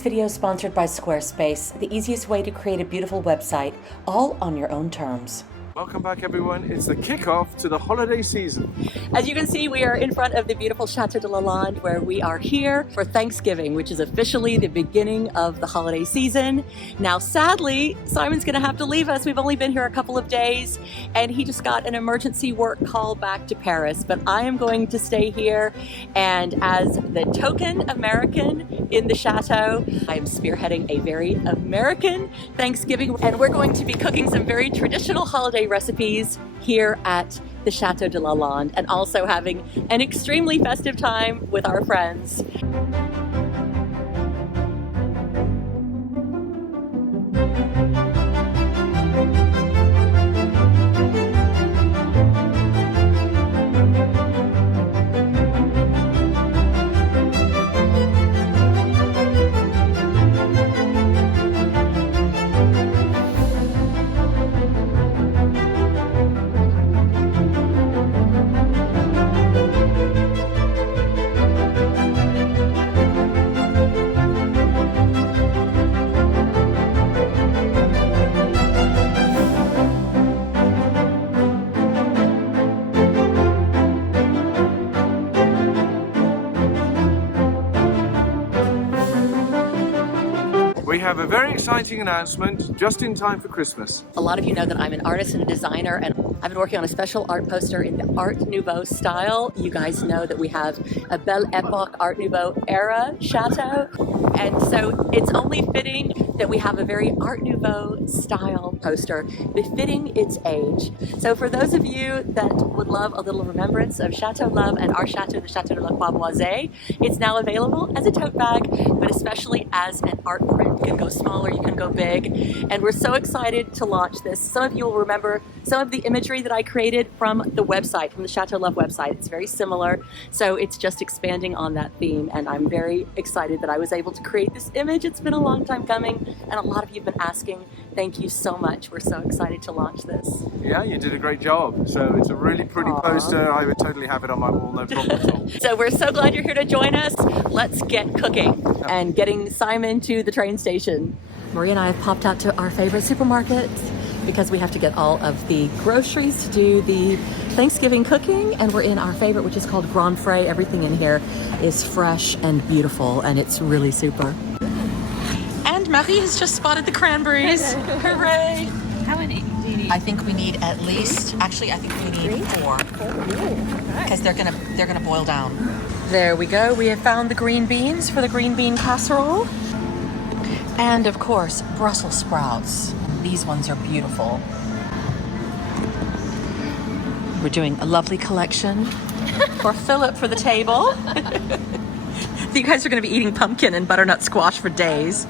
This video is sponsored by Squarespace, the easiest way to create a beautiful website, all on your own terms. Welcome back everyone, it's the kickoff to the holiday season. As you can see, we are in front of the beautiful Chateau de Lalande, where we are here for Thanksgiving, which is officially the beginning of the holiday season. Now, sadly, Simon's gonna have to leave us. We've only been here a couple of days, and he just got an emergency work call back to Paris, but I am going to stay here, and as the token American in the Chateau, I am spearheading a very American Thanksgiving, and we're going to be cooking some very traditional holiday recipes here at the Chateau de Lalande, and also having an extremely festive time with our friends. We have a very exciting announcement just in time for Christmas. A lot of you know that I'm an artist and a designer, and I've been working on a special art poster in the Art Nouveau style. You guys know that we have a Belle Epoque Art Nouveau era chateau, and so it's only fitting that we have a very Art Nouveau style poster befitting its age. So for those of you that would love a little remembrance of Chateau Love and our chateau, the Chateau de la Croix-Boisée, it's now available as a tote bag, but especially as an art print. You can go smaller, you can go big, and we're so excited to launch this. Some of you will remember some of the imagery that I created from the website, from the Chateau Love website. It's very similar, so it's just expanding on that theme, and I'm very excited that I was able to create this image. It's been a long time coming, and a lot of you have been asking. Thank you so much. We're so excited to launch this. Yeah, you did a great job. So it's a really pretty poster. I would totally have it on my wall, no problem at all. So we're so glad you're here to join us. Let's get cooking and getting Simon to the train station. Marie and I have popped out to our favorite supermarket because we have to get all of the groceries to do the Thanksgiving cooking, and we're in our favorite, which is called Grand Frais. Everything in here is fresh and beautiful, and it's really super. And Marie has just spotted the cranberries. Hooray! How many do you need? I think we need at least, actually I think we need four, because they're gonna boil down. There we go. We have found the green beans for the green bean casserole. And of course, Brussels sprouts. These ones are beautiful. We're doing a lovely collection for Philip for the table. You guys are gonna be eating pumpkin and butternut squash for days.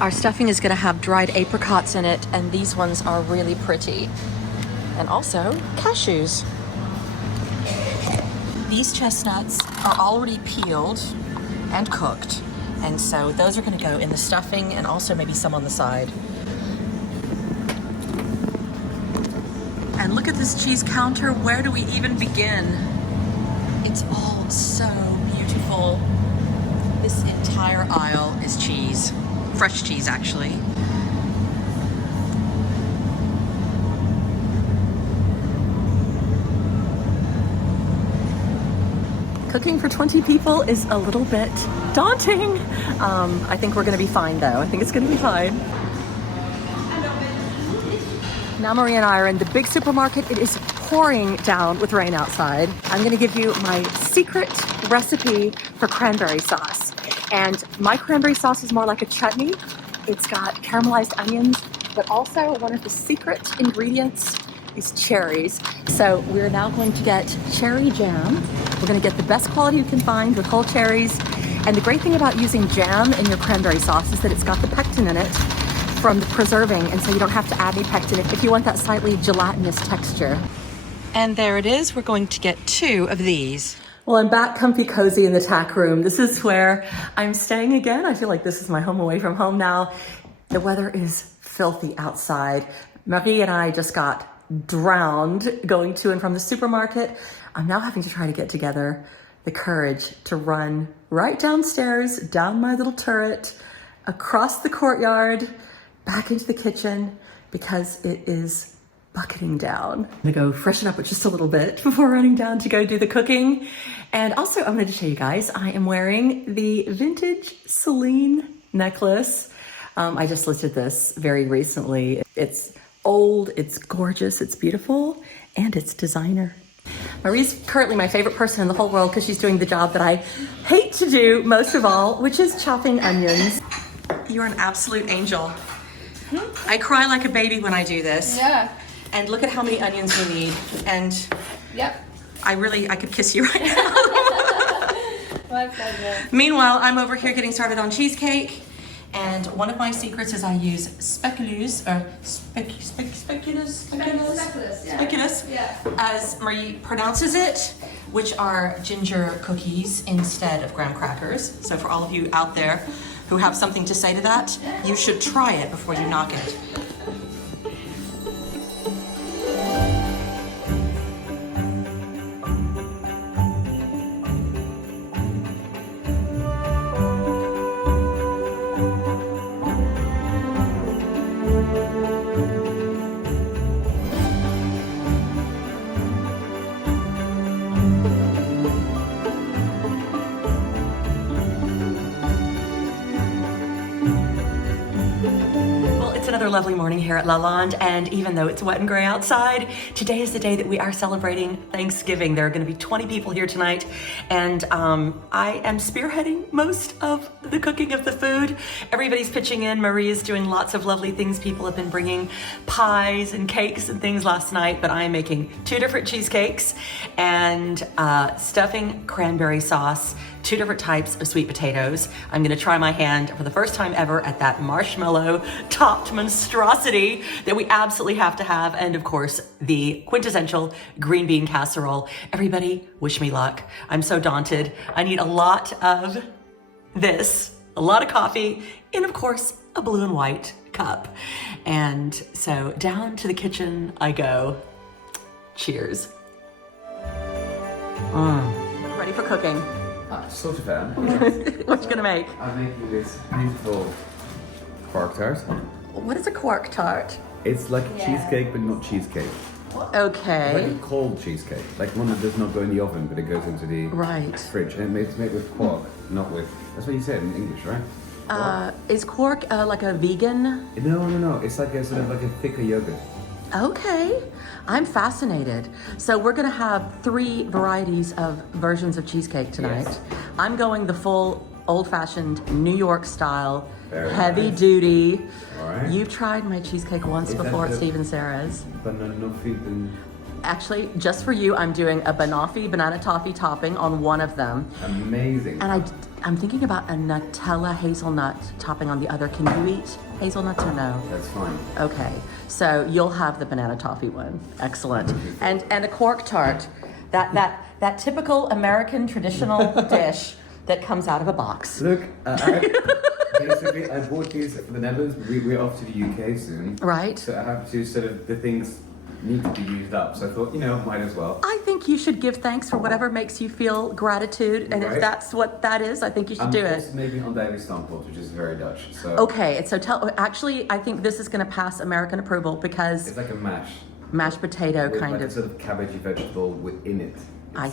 Our stuffing is gonna have dried apricots in it, and these ones are really pretty. And also cashews. These chestnuts are already peeled and cooked, and so those are gonna go in the stuffing and also maybe some on the side. And look at this cheese counter. Where do we even begin? It's all so beautiful. This entire aisle is cheese. Fresh cheese, actually. Cooking for 20 people is a little bit daunting. I think we're gonna be fine though. I think it's gonna be fine. Now Marie and I are in the big supermarket. It is pouring down with rain outside. I'm gonna give you my secret recipe for cranberry sauce. And my cranberry sauce is more like a chutney. It's got caramelized onions, but also one of the secret ingredients is cherries. So we're now going to get cherry jam. We're gonna get the best quality you can find with whole cherries. And the great thing about using jam in your cranberry sauce is that it's got the pectin in it from the preserving, and so you don't have to add any pectin if you want that slightly gelatinous texture. And there it is. We're going to get 2 of these. Well, I'm back comfy cozy in the tack room. This is where I'm staying again. I feel like this is my home away from home now. The weather is filthy outside. Marie and I just got drowned going to and from the supermarket. I'm now having to try to get together the courage to run right downstairs, down my little turret, across the courtyard, back into the kitchen, because it is bucketing down. I'm gonna go freshen up just a little bit before running down to go do the cooking. And also, I wanted to show you guys, I am wearing the vintage Celine necklace. I just listed this very recently. It's old, it's gorgeous, it's beautiful, and it's designer. Marie's currently my favorite person in the whole world because she's doing the job that I hate to do most of all, which is chopping onions. You're an absolute angel. I cry like a baby when I do this. Yeah. And look at how many onions we need. And Yep. I could kiss you right now. My pleasure. Meanwhile, I'm over here getting started on cheesecake. And one of my secrets is I use speculoos, or speculoos, Yeah. as Marie pronounces it, which are ginger cookies instead of graham crackers. So for all of you out there who have something to say to that, you should try it before you knock it. Another lovely morning here at Lalande, and even though it's wet and gray outside, today is the day that we are celebrating Thanksgiving. There are going to be 20 people here tonight, and I am spearheading most of the cooking of the food. Everybody's pitching in. Marie is doing lots of lovely things. People have been bringing pies and cakes and things last night, but I am making 2 different cheesecakes and stuffing cranberry sauce, 2 different types of sweet potatoes. I'm gonna try my hand for the first time ever at that marshmallow topped monstrosity that we absolutely have to have. And of course, the quintessential green bean casserole. Everybody, wish me luck. I'm so daunted. I need a lot of this, a lot of coffee, and of course, a blue and white cup. And so down to the kitchen I go. Cheers. Ready for cooking. Sort of am. What you gonna make? I'm making this beautiful quark tart. What is a quark tart? It's like a cheesecake, but not cheesecake. Okay. Like a cold cheesecake, like one that does not go in the oven, but it goes into the fridge. And it's made with quark, not with. That's what you said in English, right? Is quark like a vegan? No. It's like a sort of like a thicker yogurt. Okay, I'm fascinated. So we're gonna have 3 varieties of versions of cheesecake tonight. Yes. I'm going the full old-fashioned New York style, Very heavy nice. duty. All right. You've tried my cheesecake once Is that before at the- Steve and Sarah's. Banoffee and Actually, just for you, I'm doing a banoffee banana toffee topping on one of them. amazing. And I'm thinking about a Nutella hazelnut topping on the other. Can you eat hazelnuts or no? That's fine. Okay, so you'll have the banana toffee one. Excellent. And a quark tart, that typical American traditional dish that comes out of a box. Look, basically, I bought these for the Netherlands. We're off to the UK soon. Right. So I have to sort of, the things need to be used up. So I thought, might as well. I think you should give thanks for whatever makes you feel gratitude, and if Right. that's what that is, I think you should I'm do also it. maybe on Davy Stamppot, which is very Dutch. So Okay, and so actually, I think this is going to pass American approval because it's like a mash. mashed potato With kind like of. a sort of cabbagey vegetable within it. I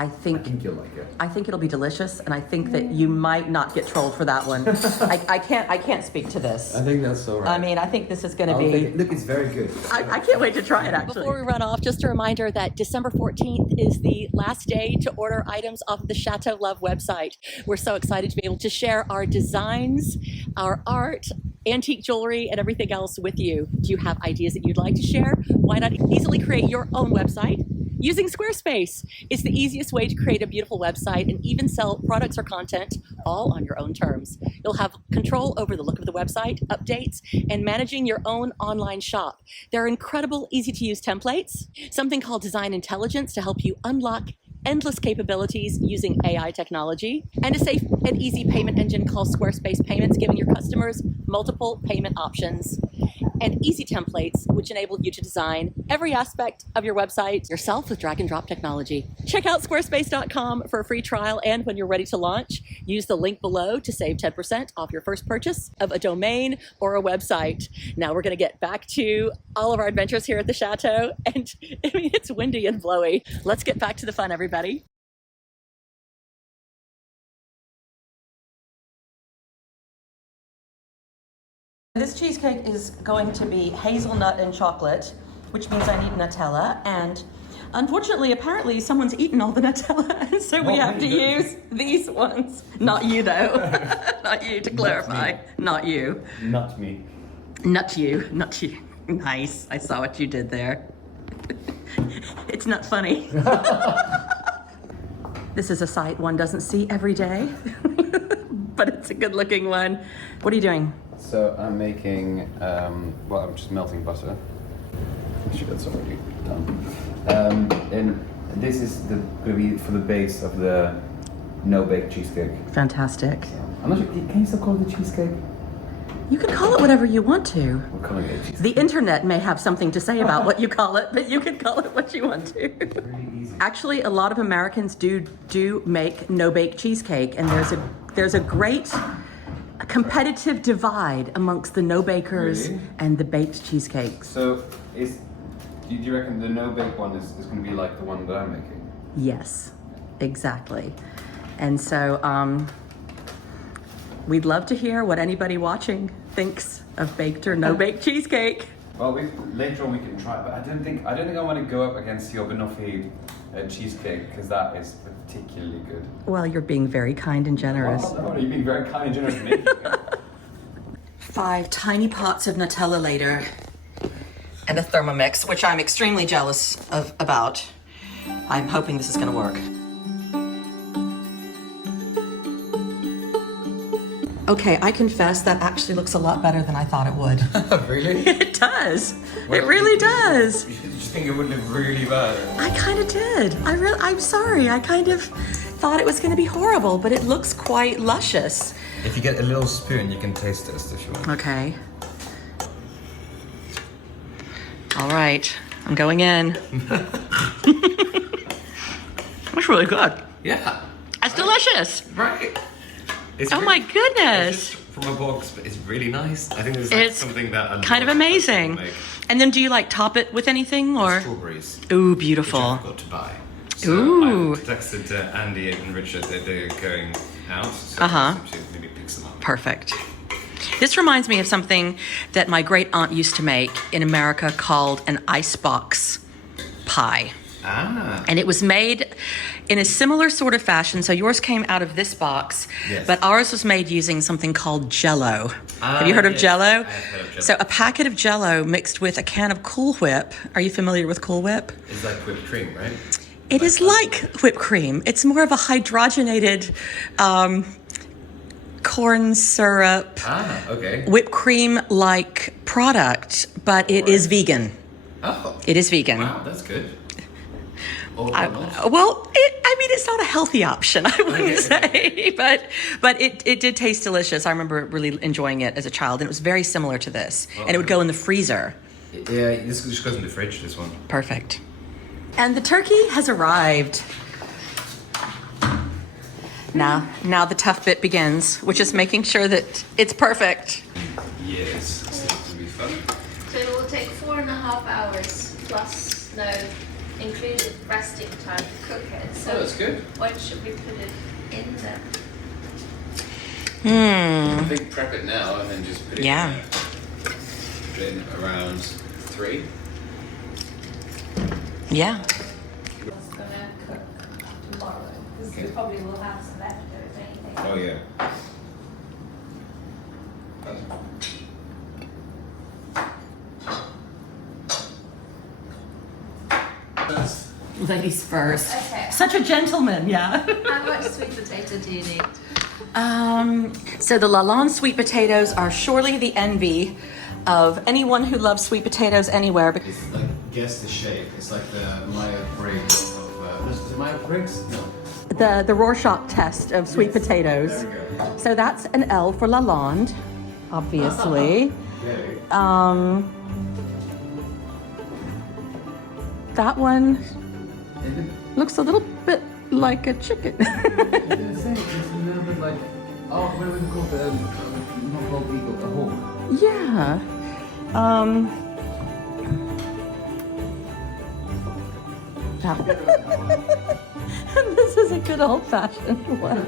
I think you'll like it. I think it'll be delicious, and I think that you might not get trolled for that one. I can't speak to this. I think that's all right. I mean, I think this is going to be. Look, it's very good. I can't wait to try it, actually. Before we run off, just a reminder that December 14th is the last day to order items off of the Chateau Love website. We're so excited to be able to share our designs, our art, antique jewelry, and everything else with you. Do you have ideas that you'd like to share? Why not easily create your own website? Using Squarespace. It's the easiest way to create a beautiful website and even sell products or content all on your own terms. You'll have control over the look of the website, updates, and managing your own online shop. There are incredible, easy-to-use templates, something called Design Intelligence to help you unlock endless capabilities using AI technology, and a safe and easy payment engine called Squarespace Payments, giving your customers multiple payment options. and easy templates, which enable you to design every aspect of your website yourself with drag and drop technology. Check out squarespace.com for a free trial, and when you're ready to launch, use the link below to save 10% off your first purchase of a domain or a website. Now we're going to get back to all of our adventures here at the chateau, and I mean, it's windy and blowy. Let's get back to the fun, everybody. This cheesecake is going to be hazelnut and chocolate, which means I need Nutella, and unfortunately, apparently, someone's eaten all the Nutella, and so we have to use these ones. Not you, though. Not you, to clarify. Not you. Not me. Not you. Not you. Nice. I saw what you did there. It's not funny. This is a sight one doesn't see every day, but it's a good-looking one. What are you doing? So I'm making, well, I'm just melting butter. Actually, that's already done. And this is going to be for the base of the no-bake cheesecake. Fantastic. So, I'm not sure, can you still call it a cheesecake? You can call it whatever you want to. We're calling it a cheesecake. The internet may have something to say about what you call it, but you can call it what you want to. It's really easy. Actually, a lot of Americans do make no-bake cheesecake, and there's a great competitive divide amongst the no-bakers and the baked cheesecakes. So do you reckon the no-bake one is going to be like the one that I'm making? Yes, exactly. And so we'd love to hear what anybody watching thinks of baked or no-baked cheesecake. Well, later on we can try it, but I don't think I want to go up against your banoffee cheesecake, because that is particularly good. Well, you're being very kind and generous. Well, no, you're being very kind and generous to me. 5 tiny pots of Nutella later, and a Thermomix, which I'm extremely jealous about. I'm hoping this is going to work. Okay, I confess that actually looks a lot better than I thought it would. Really? It does. Well, it really does. You just think it would look really bad. I kind of did. I'm sorry. I kind of thought it was going to be horrible, but it looks quite luscious. If you get a little spoon, you can taste test if you want. Okay. All right, I'm going in. That's really good. Yeah. It's delicious. Right. It's Oh my goodness. It's just from a box, but it's really nice. I think it's It's something that kind of amazing. Make. And then do you like top it with anything or? Strawberries. Ooh, Which beautiful. I've got to buy. So Ooh. I've texted to Andy and Richard that they're going out. So maybe pick some up. Perfect. This reminds me of something that my great aunt used to make in America called an icebox pie. Ah. And it was made in a similar sort of fashion. So yours came out of this box, Yes. but ours was made using something called Jell-O. Have you heard of Yes. Jell-O? I have heard of Jell-O. So a packet of Jell-O mixed with a can of Cool Whip. Are you familiar with Cool Whip? It's like whipped cream, right? It is like whipped cream. It's more of a hydrogenated corn syrup, Ah, okay. whipped cream-like product, but it is vegan. Oh. It is vegan. Wow, that's good. Or I not. mean, it's not a healthy option, I wouldn't say, but it did taste delicious. I remember really enjoying it as a child, and it was very similar to this. And it would go in the freezer. Yeah, this just goes in the fridge, this one. Perfect. And the turkey has arrived. Now the tough bit begins, which is making sure that it's perfect. Yes, so it's going to be fun. So it will take 4.5 hours plus included resting time to cook it. So Oh, that's good. when should we put it in there? I think prep it now and then just put it Yeah. in around 3. Yeah. It's going to cook tomorrow. Because we probably will have some leftovers anything. Oh, yeah. Ladies first. Okay. Such a gentleman, yeah. How much sweet potato do you need? So the Lalande sweet potatoes are surely the envy of anyone who loves sweet potatoes anywhere. Because It's like, guess the shape. It's like the Myers-Briggs of... is it Myers-Briggs? No. the Rorschach test of sweet potatoes. There we go. So that's an L for Lalande, obviously. That one looks a little bit like a chicken. It's a little bit like, oh, what was it called? Not bald eagle, a hawk. Yeah. This is a good old-fashioned one.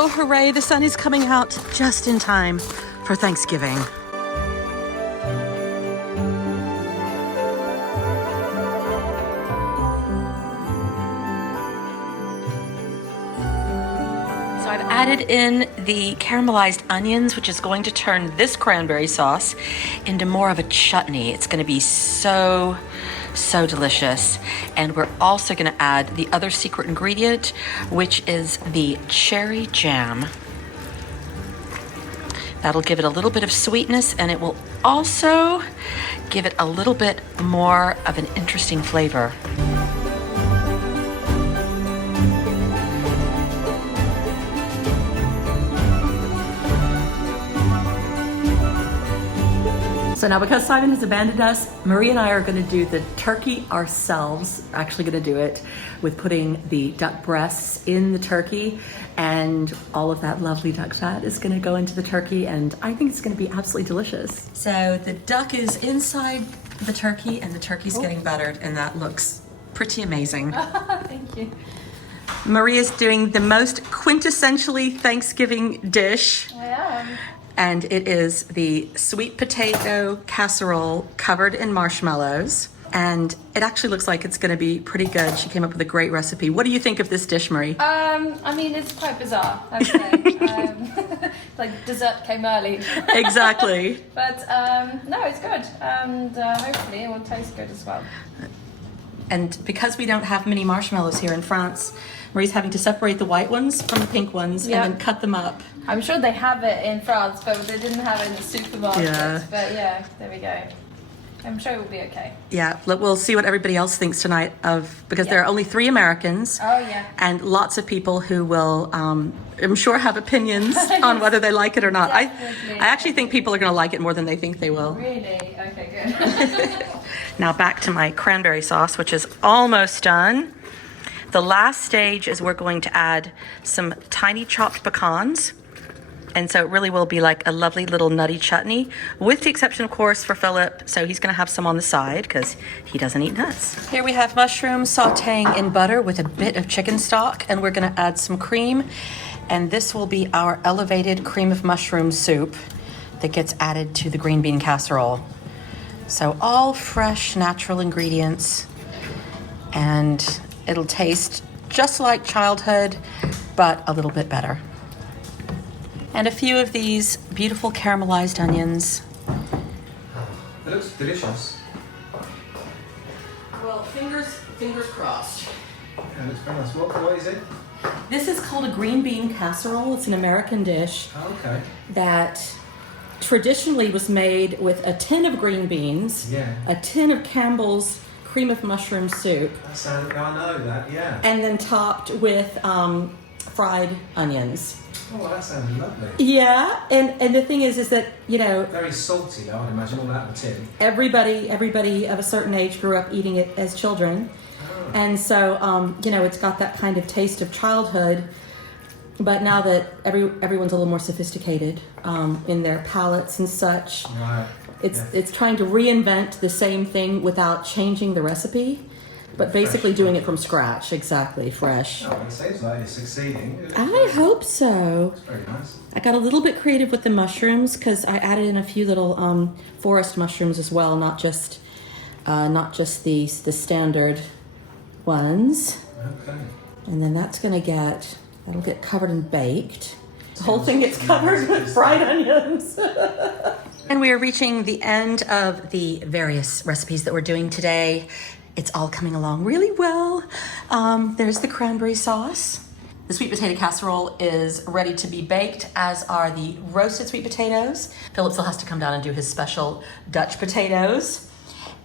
Oh, hooray, the sun is coming out just in time for Thanksgiving. So I've added in the caramelized onions, which is going to turn this cranberry sauce into more of a chutney. It's going to be so delicious. And we're also going to add the other secret ingredient, which is the cherry jam. That'll give it a little bit of sweetness, and it will also give it a little bit more of an interesting flavor. So now, because Simon has abandoned us, Marie and I are going to do the turkey ourselves. We're actually going to do it with putting the duck breasts in the turkey, and all of that lovely duck fat is going to go into the turkey, and I think it's going to be absolutely delicious. So the duck is inside the turkey, and the turkey's getting buttered, and that looks pretty amazing. Thank you. Marie is doing the most quintessentially Thanksgiving dish. I am. And it is the sweet potato casserole covered in marshmallows. And it actually looks like it's going to be pretty good. She came up with a great recipe. What do you think of this dish, Marie? I mean, it's quite bizarre, I'd say. Like dessert came early. Exactly. But no, it's good. And hopefully it will taste good as well. And because we don't have many marshmallows here in France, Marie's having to separate the white ones from the pink ones and then cut them up. I'm sure they have it in France, but they didn't have it in the supermarket. Yeah. But yeah, there we go. I'm sure it will be okay. Yeah, we'll see what everybody else thinks tonight because there are only 3 Americans. Oh, yeah. And lots of people who will, I'm sure, have opinions on whether they like it or not. I actually think people are going to like it more than they think they will. Really? Okay, good. Now back to my cranberry sauce, which is almost done. The last stage is we're going to add some tiny chopped pecans. And so it really will be like a lovely little nutty chutney, with the exception, of course, for Philip. So he's going to have some on the side because he doesn't eat nuts. Here we have mushrooms sauteing in butter with a bit of chicken stock, and we're going to add some cream. And this will be our elevated cream of mushroom soup that gets added to the green bean casserole. So all fresh, natural ingredients, and it'll taste just like childhood, but a little bit better. And a few of these beautiful caramelized onions. It looks delicious. Well, fingers crossed. Yeah, it looks very nice. What is it? This is called a green bean casserole. It's an American dish Oh, okay. that traditionally was made with a tin of green beans, Yeah. a tin of Campbell's cream of mushroom soup, That sounds, I know that, yeah. and then topped with fried onions. Oh, that sounds lovely. Yeah, and the thing is that, you know, Very salty, I would imagine, all that in the tin. everybody of a certain age grew up eating it as children. Oh. And so, you know, it's got that kind of taste of childhood. But now that everyone's a little more sophisticated in their palates and such, Right. it's trying to reinvent the same thing without changing the recipe, but basically doing it from scratch. Exactly, fresh. Oh, it seems like it's succeeding. I hope so. It's very nice. I got a little bit creative with the mushrooms because I added in a few little forest mushrooms as well, not just the standard ones. Okay. And then that'll get covered and baked. The whole thing gets covered with fried onions. And we are reaching the end of the various recipes that we're doing today. It's all coming along really well. There's the cranberry sauce. The sweet potato casserole is ready to be baked, as are the roasted sweet potatoes. Philip still has to come down and do his special Dutch potatoes.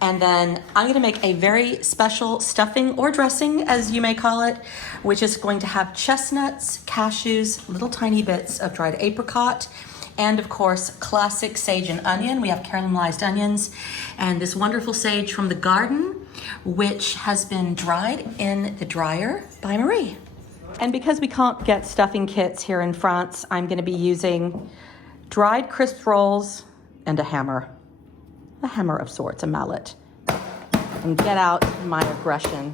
And then I'm gonna make a very special stuffing or dressing, as you may call it, which is going to have chestnuts, cashews, little tiny bits of dried apricot, and of course, classic sage and onion. We have caramelized onions and this wonderful sage from the garden, which has been dried in the dryer by Marie. And because we can't get stuffing kits here in France, I'm gonna be using dried crisp rolls and a hammer of sorts, a mallet, and get out my aggression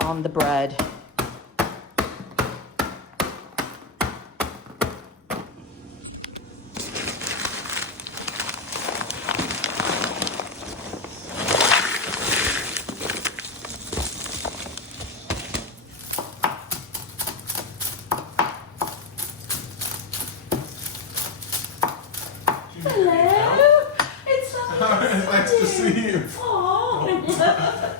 on the bread. Nice to see you.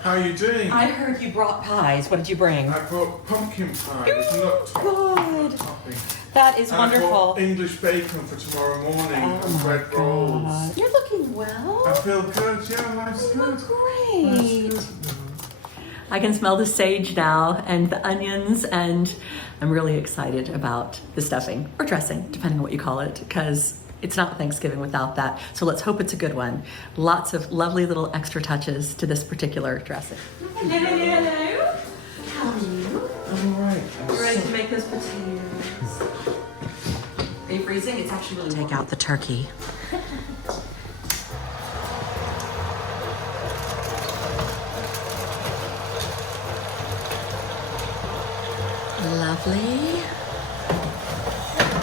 How are you doing? I heard you brought pies. What did you bring? I brought pumpkin pie with nut Good. topping. That is And wonderful. I brought English bacon for tomorrow morning and bread rolls. You're looking well. I feel good. Yeah, life's You good. look great. Life's good. I can smell the sage now and the onions, and I'm really excited about the stuffing or dressing, depending on what you call it, because it's not Thanksgiving without that. So let's hope it's a good one. Lots of lovely little extra touches to this particular dressing. Hello. How are you? I'm all right. You ready to make those potatoes? Are you freezing? It's actually really take out the turkey. Lovely.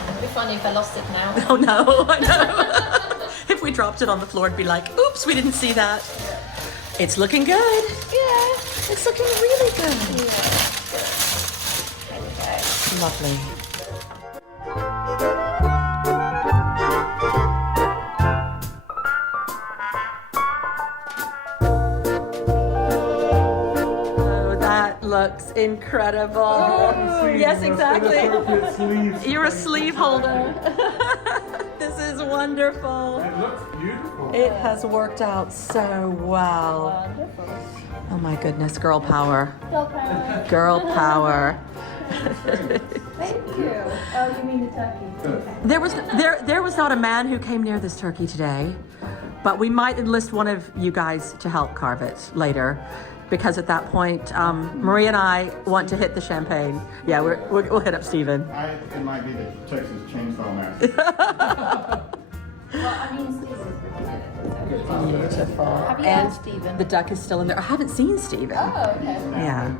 It'd be funny if I lost it now. Oh no, I know. If we dropped it on the floor, it'd be like, oops, we didn't see that. It's looking good. Yeah. It's looking really good. There we go. Lovely. Oh, that looks incredible. Yes, exactly. You're a sleeve holder. This is wonderful. It looks beautiful. It has worked out so well. Wonderful. Oh my goodness, girl power. Girl power. Girl power. Thank you. Oh, you mean the turkey? Okay. There was not a man who came near this turkey today, but we might enlist one of you guys to help carve it later, because at that point, Marie and I want to hit the champagne. Yeah, we'll hit up Stephen. It might be the Texas Chainsaw Massacre. Well, I mean, Stephen's pretty good. Beautiful. Have you And had Stephen? the duck is still in there. I haven't seen Stephen. Oh, okay. Yeah.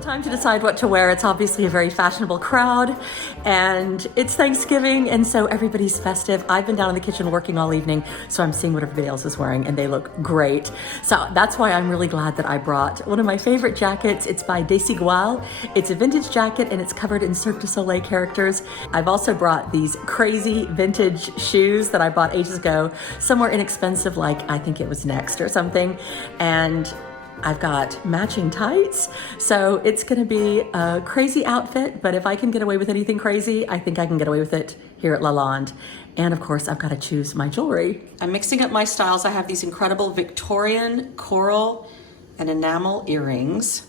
Time to decide what to wear. It's obviously a very fashionable crowd, and it's Thanksgiving, and so everybody's festive. I've been down in the kitchen working all evening, so I'm seeing what everybody else is wearing, and they look great. So that's why I'm really glad that I brought one of my favorite jackets. It's by Desigual. It's a vintage jacket, and it's covered in Cirque du Soleil characters. I've also brought these crazy vintage shoes that I bought ages ago, somewhere inexpensive, like I think it was Next or something, and I've got matching tights, so it's gonna be a crazy outfit, but if I can get away with anything crazy, I think I can get away with it here at Lalande. And of course, I've gotta choose my jewelry. I'm mixing up my styles. I have these incredible Victorian coral and enamel earrings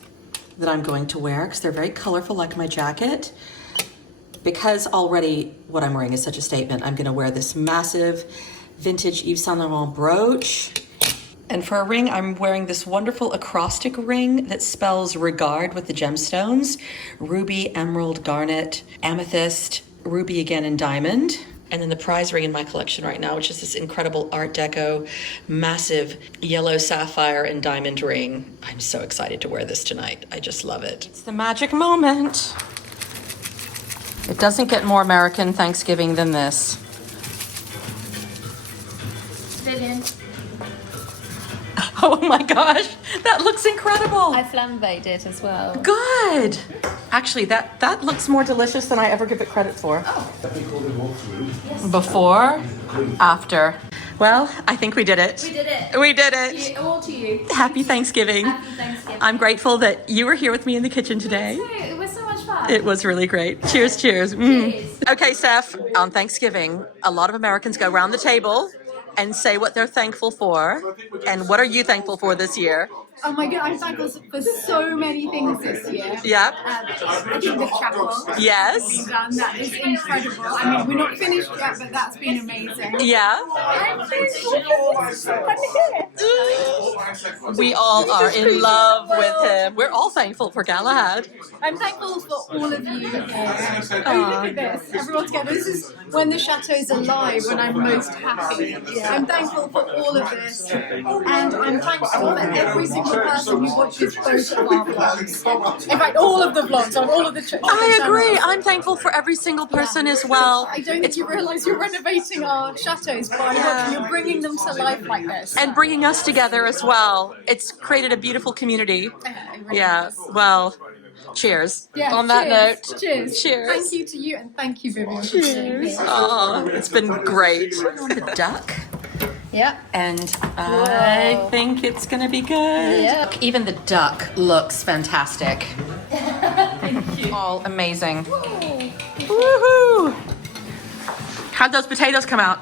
that I'm going to wear because they're very colorful, like my jacket. Because already what I'm wearing is such a statement, I'm gonna wear this massive vintage Yves Saint Laurent brooch. And for a ring, I'm wearing this wonderful acrostic ring that spells regard with the gemstones: ruby, emerald, garnet, amethyst, ruby again, and diamond. And then the prize ring in my collection right now, which is this incredible Art Deco, massive yellow sapphire and diamond ring. I'm so excited to wear this tonight. I just love it. It's the magic moment. It doesn't get more American Thanksgiving than this. Vivienne. Oh my gosh, that looks incredible. I flambéed it as well. Good. Actually, that looks more delicious than I ever give it credit for. Before, after. Well, I think we did it. We did it. We did it. All to you. Happy Thanksgiving. Happy Thanksgiving. I'm grateful that you were here with me in the kitchen today. It was so much fun. It was really great. Cheers, cheers. Mm. Cheers. Okay, Steph, on Thanksgiving, a lot of Americans go around the table and say what they're thankful for. And what are you thankful for this year? Oh my god, I'm thankful for so many things this year. Yep. I think the chapel Yes. being done, that is incredible. I mean, we're not finished yet, but that's been amazing. Yeah. I'm thankful for We all are in love with him. We're all thankful for Galahad. I'm thankful for all of you here. Oh, look at this. Everyone together. This is when the chateau's alive, when I'm most happy. I'm thankful for all of this. And I'm thankful for every single person who watches both of our vlogs. In fact, all of the vlogs on all of the I agree. I'm thankful for every single person as well. I don't think you realise you're renovating our chateaus by watching. You're bringing them to life like this. And bringing us together as well. It's created a beautiful community. Yeah. Well, cheers. Yeah, on that cheers. note. Cheers. Cheers. Thank you to you and thank you, Vivienne. Cheers. Oh, it's been great. The duck. Yeah. And I think it's gonna be good. Yeah. Even the duck looks fantastic. Thank you. All amazing. Woohoo! How'd those potatoes come out?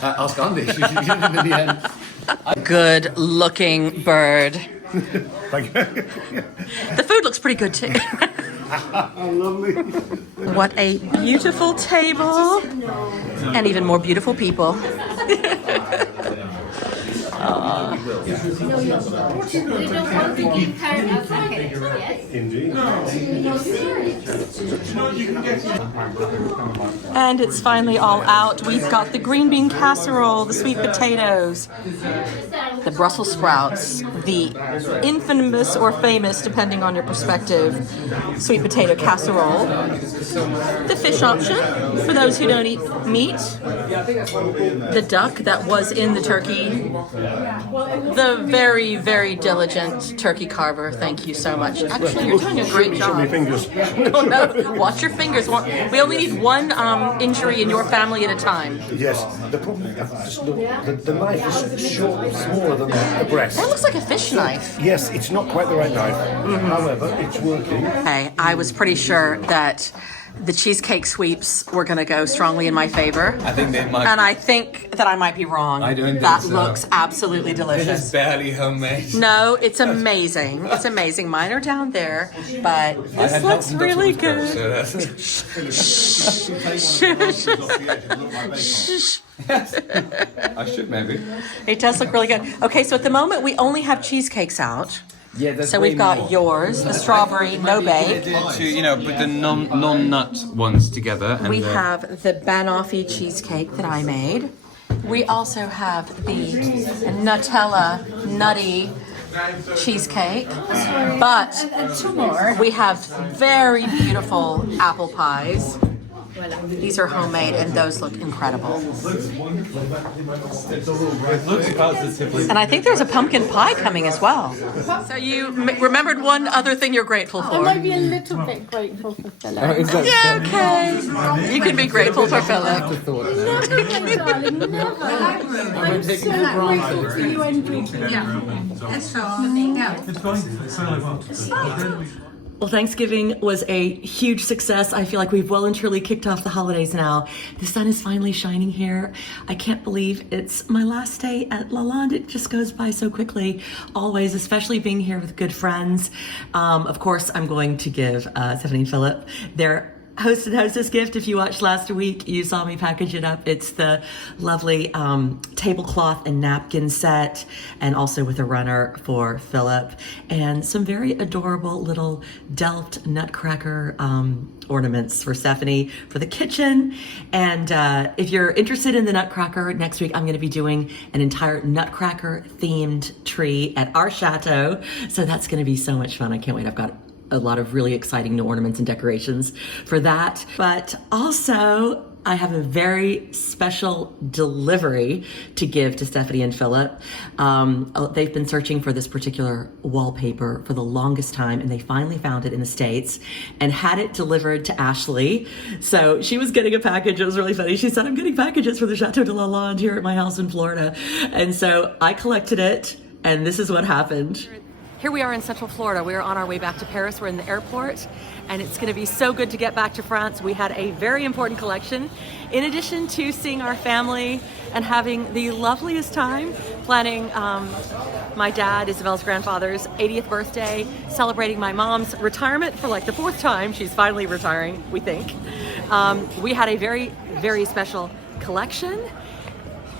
Ask Andy. She's in the end. Good looking bird. Thank you. The food looks pretty good too. Lovely. What a beautiful table. And even more beautiful people. Indeed. And it's finally all out. We've got the green bean casserole, the sweet potatoes, the Brussels sprouts, the infamous or famous, depending on your perspective, sweet potato casserole, the fish option for those who don't eat meat, the duck that was in the turkey, the very, very diligent turkey carver. Thank you so much. Actually, you're doing a great job. My fingers. No, watch your fingers. We only need one injury in your family at a time. Yes. The problem is the knife is short, smaller than the breast. That looks like a fish knife. Yes, it's not quite the right knife. However, it's working. Hey, I was pretty sure that the cheesecake sweeps were going to go strongly in my favor. I think they might. And I think that I might be wrong. I don't think that so. looks absolutely delicious. It's barely homemade. No, it's amazing. It's amazing. Mine are down there, but I this had looks help from really Dr. good. So I should maybe. It does look really good. Okay, so at the moment we only have cheesecakes out. Yeah, that's So way we've got more. yours, the strawberry no bake. To put the non-nut ones together. And We have the banoffee cheesecake that I made. We also have the Nutella nutty cheesecake. But we have very beautiful apple pies. These are homemade and those look incredible. And I think there's a pumpkin pie coming as well. So you remembered one other thing you're grateful I for. might be a little bit grateful for Philip. Yeah, okay. You can be grateful for Philip. Never, my darling, never. I'm so grateful for you and Vicky. Well, Thanksgiving was a huge success. I feel like we've well and truly kicked off the holidays now. The sun is finally shining here. I can't believe it's my last day at Lalande. It just goes by so quickly, always, especially being here with good friends. Of course, I'm going to give Stephanie and Philip their host and hostess gift. If you watched last week, you saw me package it up. It's the lovely tablecloth and napkin set, and also with a runner for Philip, and some very adorable little Delft nutcracker ornaments for Stephanie for the kitchen. And if you're interested in the nutcracker, next week I'm going to be doing an entire nutcracker themed tree at our chateau. So that's going to be so much fun. I can't wait. I've got a lot of really exciting new ornaments and decorations for that. But also, I have a very special delivery to give to Stephanie and Philip. They've been searching for this particular wallpaper for the longest time, and they finally found it in the States and had it delivered to Ashley. So she was getting a package. It was really funny. She said, I'm getting packages for the Chateau de Lalande here at my house in Florida. And so I collected it, and this is what happened. Here we are in Central Florida. We are on our way back to Paris. We're in the airport, and it's going to be so good to get back to France. We had a very important collection. In addition to seeing our family and having the loveliest time, planning my dad, Isabel's grandfather's 80th birthday, celebrating my mom's retirement for like the 4th time. She's finally retiring, we think. We had a very, very special collection.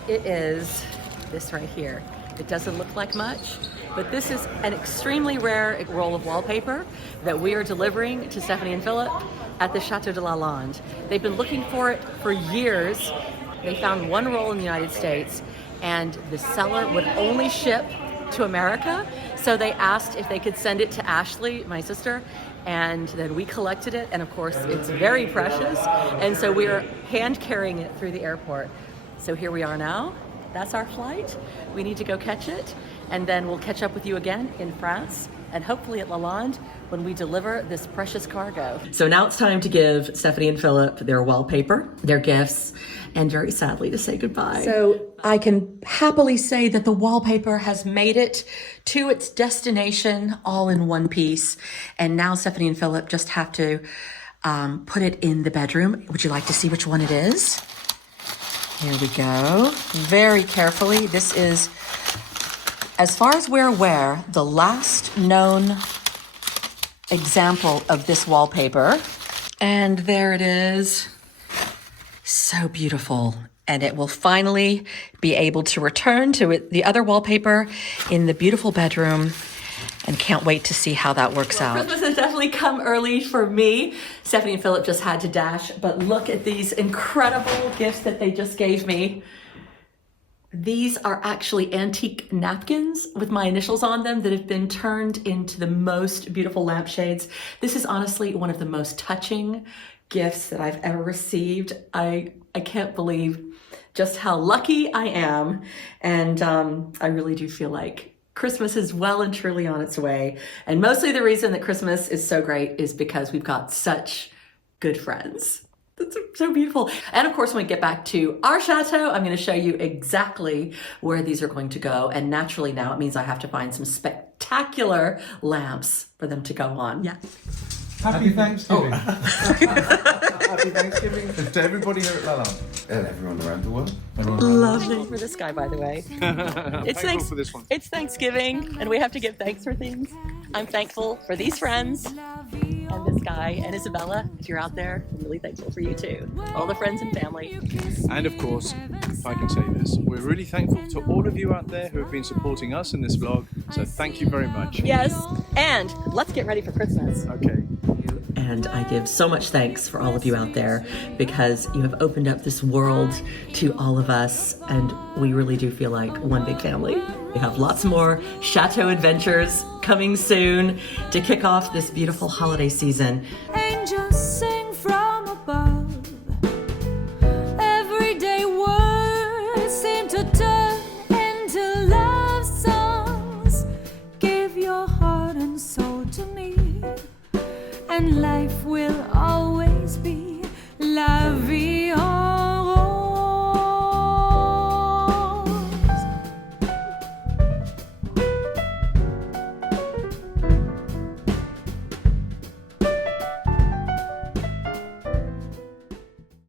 It is this right here. It doesn't look like much, but this is an extremely rare roll of wallpaper that we are delivering to Stephanie and Philip at the Chateau de Lalande. They've been looking for it for years. They found one roll in the United States, and the seller would only ship to America. So they asked if they could send it to Ashley, my sister, and then we collected it. And of course, it's very precious. And so we are hand carrying it through the airport. So here we are now. That's our flight. We need to go catch it, and then we'll catch up with you again in France and hopefully at Lalande when we deliver this precious cargo. So now it's time to give Stephanie and Philip their wallpaper, their gifts, and very sadly to say goodbye. So I can happily say that the wallpaper has made it to its destination all in one piece, and now Stephanie and Philip just have to put it in the bedroom. Would you like to see which one it is? Here we go. Very carefully. This is, as far as we're aware, the last known example of this wallpaper. And there it is. So beautiful. And it will finally be able to return to the other wallpaper in the beautiful bedroom. And can't wait to see how that works out. Christmas has definitely come early for me. Stephanie and Philip just had to dash, but look at these incredible gifts that they just gave me. These are actually antique napkins with my initials on them that have been turned into the most beautiful lampshades. This is honestly one of the most touching gifts that I've ever received. I can't believe just how lucky I am. And I really do feel like Christmas is well and truly on its way. And mostly the reason that Christmas is so great is because we've got such good friends. That's so beautiful. And of course, when we get back to our chateau, I'm going to show you exactly where these are going to go. And naturally now it means I have to find some spectacular lamps for them to go on. Yeah. Happy Thanksgiving. Happy Thanksgiving to everybody here at Lalande. And everyone around the world. Lovely. For this guy, by the way. It's thankful for this one. It's Thanksgiving, and we have to give thanks for things. I'm thankful for these friends and this guy and Isabella. If you're out there, I'm really thankful for you too. All the friends and family. And of course, if I can say this, we're really thankful to all of you out there who have been supporting us in this vlog. So thank you very much. Yes, and let's get ready for Christmas. Okay. And I give so much thanks for all of you out there because you have opened up this world to all of us, and we really do feel like one big family. We have lots more chateau adventures coming soon to kick off this beautiful holiday season. Angels sing from above. Everyday words seem to turn into love songs. Give your heart and soul to me, and life